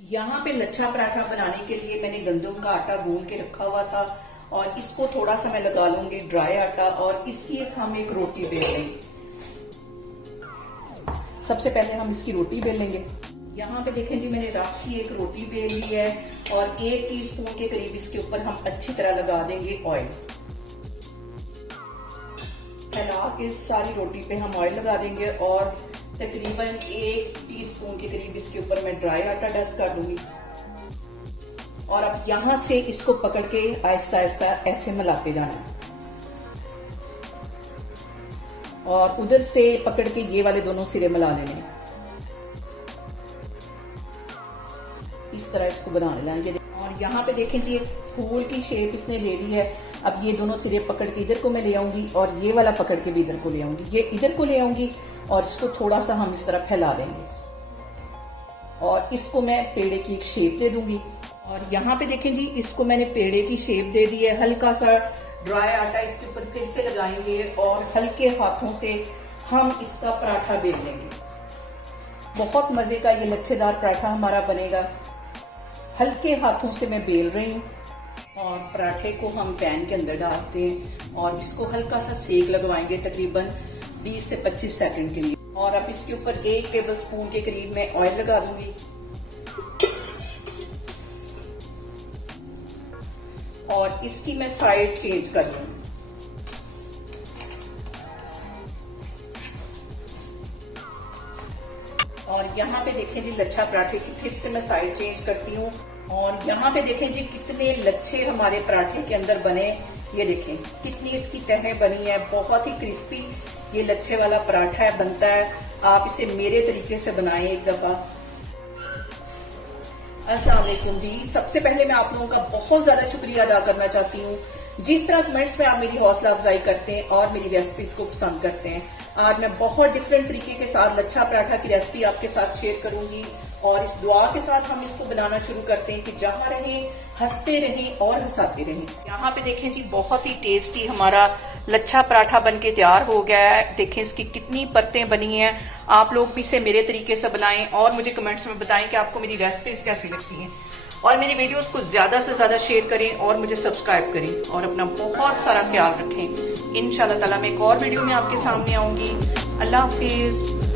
यहाँ पे लच्छा पराठा बनाने के लिए मैंने गंदम का आटा गूंद के रखा हुआ था और इसको थोड़ा सा मैं लगा लूंगी ड्राई आटा और इसकी हम एक रोटी बेल लेंगे। सबसे पहले हम इसकी रोटी बेल लेंगे। यहाँ पे देखें जी मैंने रात सी एक रोटी बेल ली है और 1 टीस्पून के करीब इसके ऊपर हम अच्छी तरह लगा देंगे ऑयल। फैला के सारी रोटी पे हम ऑयल लगा देंगे और तकरीबन 1 टीस्पून के करीब इसके ऊपर मैं ड्राई आटा डस्ट कर दूंगी। और अब यहां से इसको पकड़ के आहिस्ता आहिस्ता ऐसे मिलाते जाना है और उधर से पकड़ के ये वाले दोनों सिरे मिला लेने। इस तरह इसको बना लेना है। और यहाँ पे देखें जी एक फूल की शेप इसने ले ली है। अब ये दोनों सिरे पकड़ के इधर को मैं ले आऊंगी और ये वाला पकड़ के भी इधर को ले आऊंगी। ये इधर को ले आऊंगी और इसको थोड़ा सा हम इस तरह फैला देंगे और इसको मैं पेड़े की एक शेप दे दूंगी। और यहाँ पे देखें जी इसको मैंने पेड़े की शेप दे दी है। हल्का सा ड्राई आटा इसके ऊपर फिर से लगाएंगे और हल्के हाथों से हम इसका पराठा बेल लेंगे। बहुत मजे का ये लच्छेदार पराठा हमारा बनेगा। हल्के हाथों से मैं बेल रही हूँ और पराठे को हम पैन के अंदर डालते हैं और इसको हल्का सा सेक लगवाएंगे तकरीबन 20 से 25 सेकंड के लिए। और अब इसके ऊपर 1 टेबल स्पून के करीब मैं ऑयल लगा दूंगी और इसकी मैं साइड चेंज कर लूंगी। और यहाँ पे देखें जी लच्छा पराठे की फिर से मैं साइड चेंज करती हूँ और यहाँ पे देखें जी कितने लच्छे हमारे पराठे के अंदर बने। ये देखें कितनी इसकी तहें बनी है। बहुत ही क्रिस्पी ये लच्छे वाला पराठा है बनता है। आप इसे मेरे तरीके से बनाएं एक दफा। अस्सलाम वालेकुम जी। सबसे पहले मैं आप लोगों का बहुत ज्यादा शुक्रिया अदा करना चाहती हूँ जिस तरह कमेंट्स में आप मेरी हौसला अफजाई करते हैं और मेरी रेसिपीज को पसंद करते हैं। आज मैं बहुत डिफरेंट तरीके के साथ लच्छा पराठा की रेसिपी आपके साथ शेयर करूंगी और इस दुआ के साथ हम इसको बनाना शुरू करते हैं कि जहां रहें हंसते रहें और हंसाते रहें। यहाँ पे देखें जी बहुत ही टेस्टी हमारा लच्छा पराठा बनके तैयार हो गया है। देखें इसकी कितनी परतें बनी हैं। आप लोग भी इसे मेरे तरीके से बनाएं और मुझे कमेंट्स में बताएं कि आपको मेरी रेसिपीज कैसी लगती हैं और मेरी वीडियोस को ज्यादा से ज्यादा शेयर करें और मुझे सब्सक्राइब करें और अपना बहुत सारा ख्याल रखें। इंशाल्लाह ताला मैं एक और वीडियो में आपके सामने आऊंगी। अल्लाह हाफिज।